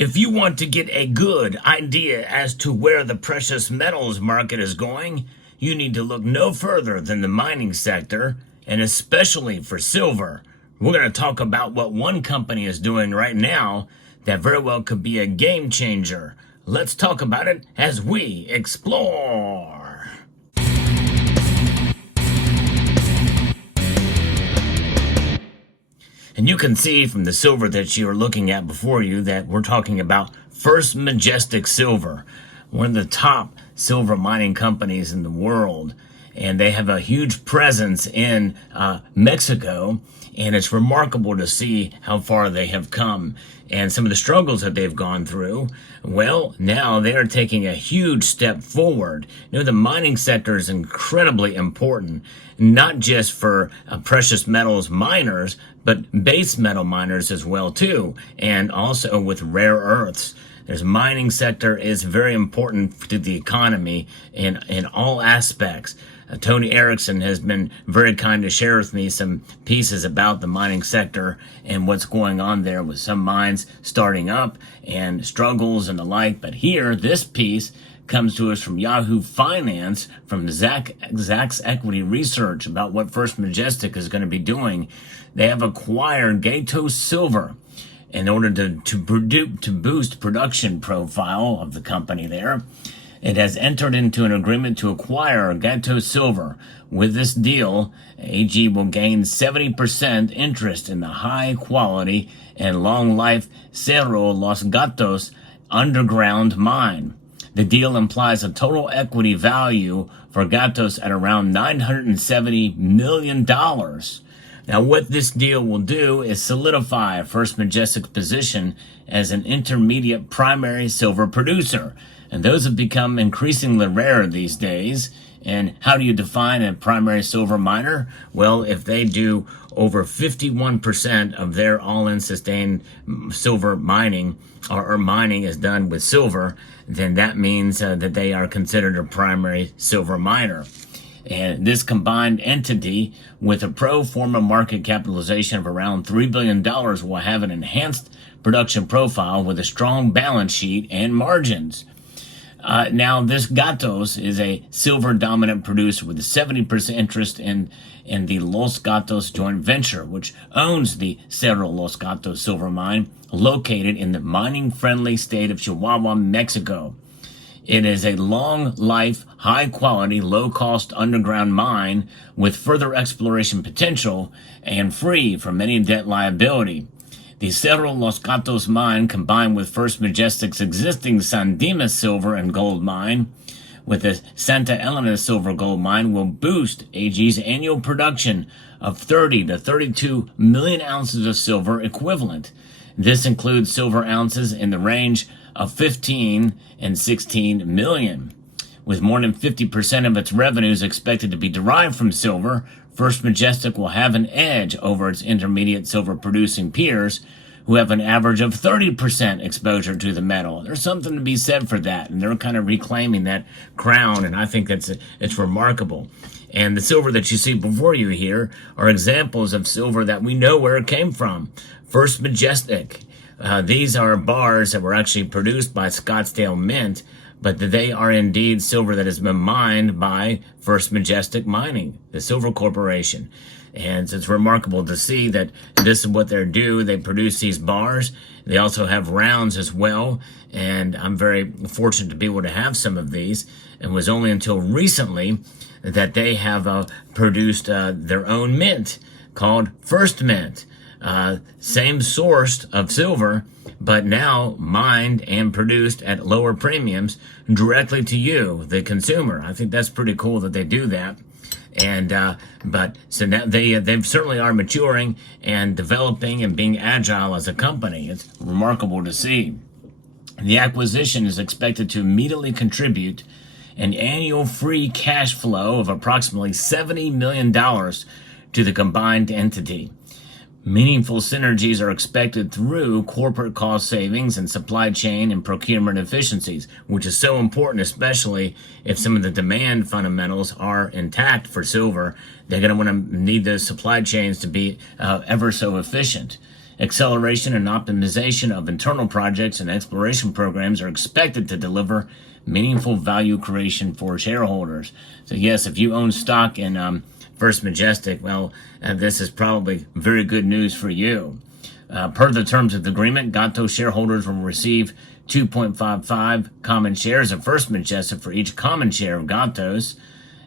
If you want to get a good idea as to where the precious metals market is going, you need to look no further than the mining sector, and especially for silver. We're going to talk about what one company is doing right now that very well could be a game changer. Let's talk about it as we explore. And you can see from the silver that you're looking at before you that we're talking about First Majestic Silver, one of the top silver mining companies in the world. And they have a huge presence in Mexico, and it's remarkable to see how far they have come and some of the struggles that they've gone through. Well, now they are taking a huge step forward. You know, the mining sector is incredibly important, not just for precious metals miners, but base metal miners as well too, and also with rare earths. This mining sector is very important to the economy in all aspects. Tony Erickson has been very kind to share with me some pieces about the mining sector and what's going on there with some mines starting up and struggles and the like. But here, this piece comes to us from Yahoo Finance, from Zacks Equity Research, about what First Majestic is going to be doing. They have acquired Gatos Silver in order to boost production profile of the company there. It has entered into an agreement to acquire Gatos Silver. With this deal, AG will gain 70% interest in the high-quality and long-life Cerro Los Gatos underground mine. The deal implies a total equity value for Gatos at around $970 million. Now, what this deal will do is solidify First Majestic's position as an intermediate primary silver producer. And those have become increasingly rare these days. And how do you define a primary silver miner? Well, if they do over 51% of their all-in sustained silver mining, or mining is done with silver, then that means that they are considered a primary silver miner. And this combined entity, with a pro forma market capitalization of around $3 billion, will have an enhanced production profile with a strong balance sheet and margins. Now, this Gatos is a silver-dominant producer with a 70% interest in the Los Gatos joint venture, which owns the Cerro Los Gatos silver mine, located in the mining-friendly state of Chihuahua, Mexico. It is a long-life, high-quality, low-cost underground mine with further exploration potential and free from any debt liability. The Cerro Los Gatos mine, combined with First Majestic's existing San Dimas silver and gold mine, with the Santa Elena silver gold mine, will boost AG's annual production of 30 to 32 million ounces of silver equivalent. This includes silver ounces in the range of 15 and 16 million. With more than 50% of its revenues expected to be derived from silver, First Majestic will have an edge over its intermediate silver producing peers, who have an average of 30% exposure to the metal. There's something to be said for that, and they're kind of reclaiming that crown, and I think it's remarkable. And the silver that you see before you here are examples of silver that we know where it came from. First Majestic. These are bars that were actually produced by Scottsdale Mint, but they are indeed silver that has been mined by First Majestic Mining, the Silver Corporation. And it's remarkable to see that this is what they do. They produce these bars. They also have rounds as well. And I'm very fortunate to be able to have some of these. It was only until recently that they have produced their own mint called First Mint. Same source of silver, but now mined and produced at lower premiums directly to you, the consumer. I think that's pretty cool that they do that. And but so now they certainly are maturing and developing and being agile as a company. It's remarkable to see. The acquisition is expected to immediately contribute an annual free cash flow of approximately $70 million to the combined entity. Meaningful synergies are expected through corporate cost savings and supply chain and procurement efficiencies, which is so important, especially if some of the demand fundamentals are intact for silver. They're going to need those supply chains to be ever so efficient. acceleration and optimization of internal projects and exploration programs are expected to deliver meaningful value creation for shareholders. So yes, if you own stock in First Majestic, well, this is probably very good news for you. Per the terms of the agreement, Gatos shareholders will receive 2.55 common shares of First Majestic for each common share of Gatos,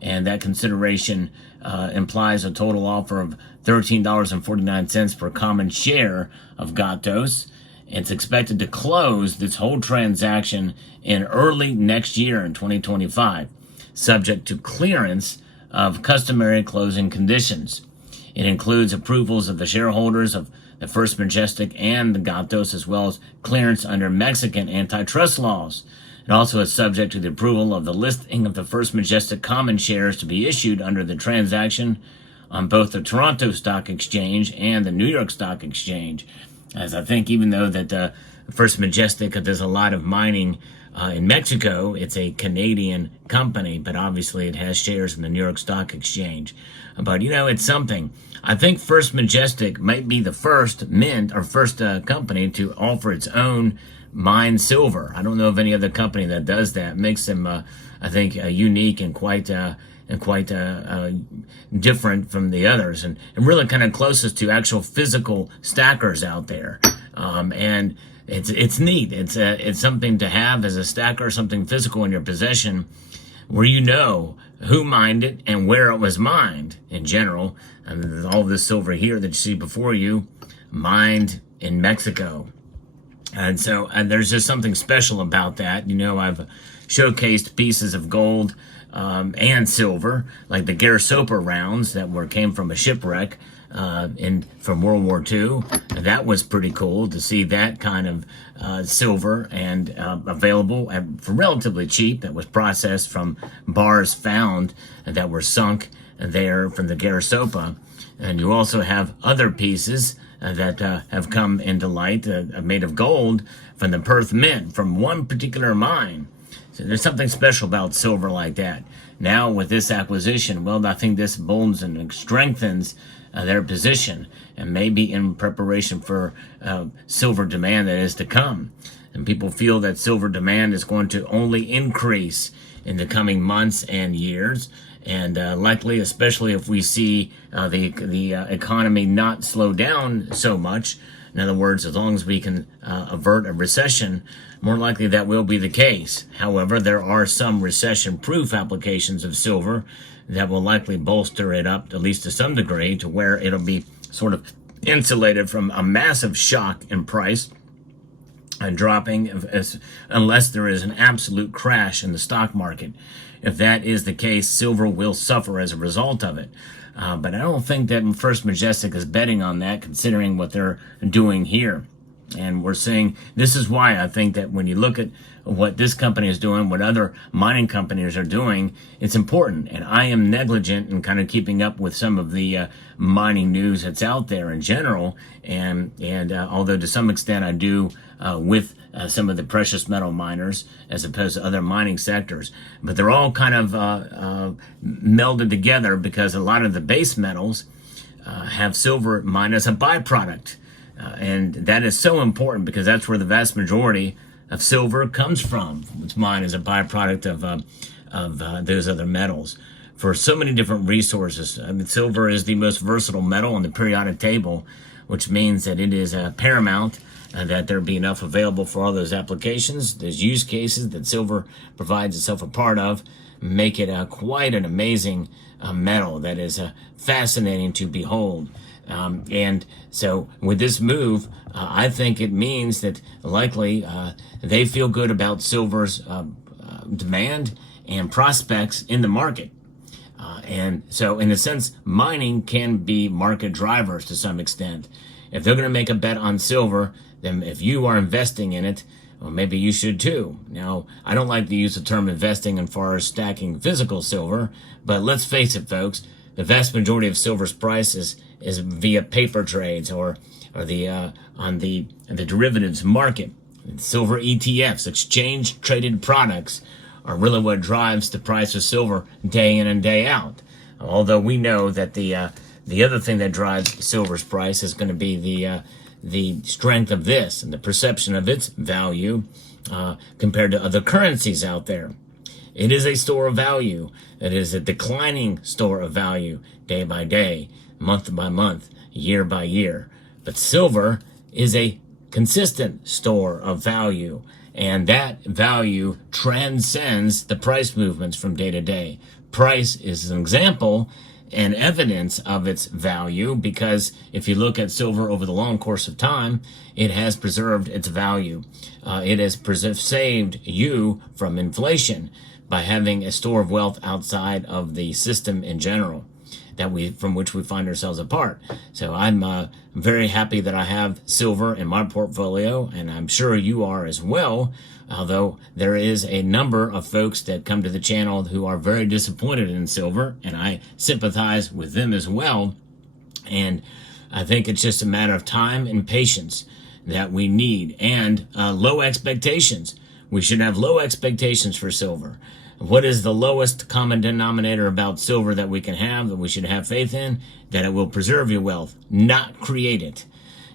and that consideration implies a total offer of $13.49 per common share of Gatos. It's expected to close this whole transaction in early next year in 2025, subject to clearance of customary closing conditions. It includes approvals of the shareholders of the First Majestic and the Gatos, as well as clearance under Mexican antitrust laws. It also is subject to the approval of the listing of the First Majestic common shares to be issued under the transaction on both the Toronto Stock Exchange and the New York Stock Exchange. As I think even though that First Majestic does a lot of mining in Mexico, it's a Canadian company, but obviously it has shares in the New York Stock Exchange. But, it's something. I think First Majestic might be the first mint or first company to offer its own mined silver. I don't know of any other company that does that. Makes them, I think, unique and quite different from the others, and really kind of closest to actual physical stackers out there. And it's neat. It's something to have as a stacker, something physical in your possession, where you know who mined it and where it was mined in general. And all this silver here that you see before you, mined in Mexico. And so there's just something special about that. I've showcased pieces of gold and silver, like the Garisopa rounds that came from a shipwreck from World War II. And that was pretty cool to see that kind of silver and available for relatively cheap. That was processed from bars found that were sunk there from the Garisopa. And you also have other pieces that have come into light made of gold from the Perth Mint, from one particular mine. So there's something special about silver like that. Now with this acquisition, well, I think this bolsters and strengthens their position, and maybe in preparation for silver demand that is to come. And people feel that silver demand is going to only increase in the coming months and years. And likely, especially if we see the economy not slow down so much. In other words, as long as we can avert a recession, more likely that will be the case. However, there are some recession-proof applications of silver that will likely bolster it up, at least to some degree, to where it'll be sort of insulated from a massive shock in price and dropping unless there is an absolute crash in the stock market. If that is the case, silver will suffer as a result of it. But I don't think that First Majestic is betting on that, considering what they're doing here. And we're seeing, this is why I think that when you look at what this company is doing, what other mining companies are doing, it's important. And I am negligent in kind of keeping up with some of the mining news that's out there in general. And although to some extent I do with some of the precious metal miners as opposed to other mining sectors. But they're all kind of melded together because a lot of the base metals have silver mined as a byproduct. And that is so important because that's where the vast majority of silver comes from. It's mined as a byproduct of those other metals. For so many different resources, silver is the most versatile metal on the periodic table, which means that it is paramount that there be enough available for all those applications. Those use cases that silver provides itself a part of make it quite an amazing metal that is fascinating to behold. And so with this move, I think it means that likely they feel good about silver's demand and prospects in the market. And so in a sense, mining can be market drivers to some extent. If they're going to make a bet on silver, then if you are investing in it, well, maybe you should too. Now, I don't like to use the term investing as far as stacking physical silver, but let's face it, folks, the vast majority of silver's price is via paper trades or the on the derivatives market. Silver ETFs, exchange traded products, are really what drives the price of silver day in and day out. Although we know that the other thing that drives silver's price is going to be the strength of this and the perception of its value compared to other currencies out there. It is a store of value. It is a declining store of value day by day, month by month, year by year. But silver is a consistent store of value, and that value transcends the price movements from day to day. Price is an example and evidence of its value, because if you look at silver over the long course of time, it has preserved its value. It has saved you from inflation by having a store of wealth outside of the system in general from which we find ourselves apart. So I'm very happy that I have silver in my portfolio, and I'm sure you are as well. Although there is a number of folks that come to the channel who are very disappointed in silver, and I sympathize with them as well. And I think it's just a matter of time and patience that we need, and low expectations. We should have low expectations for silver. What is the lowest common denominator about silver that we can have, that we should have faith in? That it will preserve your wealth, not create it.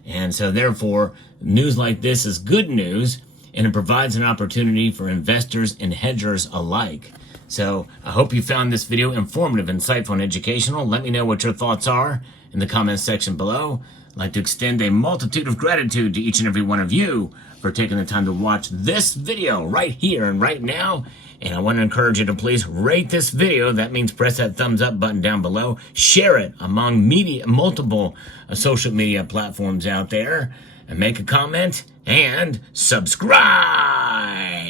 And so therefore, news like this is good news, and it provides an opportunity for investors and hedgers alike. So I hope you found this video informative, insightful, and educational. Let me know what your thoughts are in the comments section below. I'd like to extend a multitude of gratitude to each and every one of you for taking the time to watch this video right here and right now. And I want to encourage you to please rate this video. That means press that thumbs up button down below. Share it among multiple social media platforms out there. And make a comment and subscribe.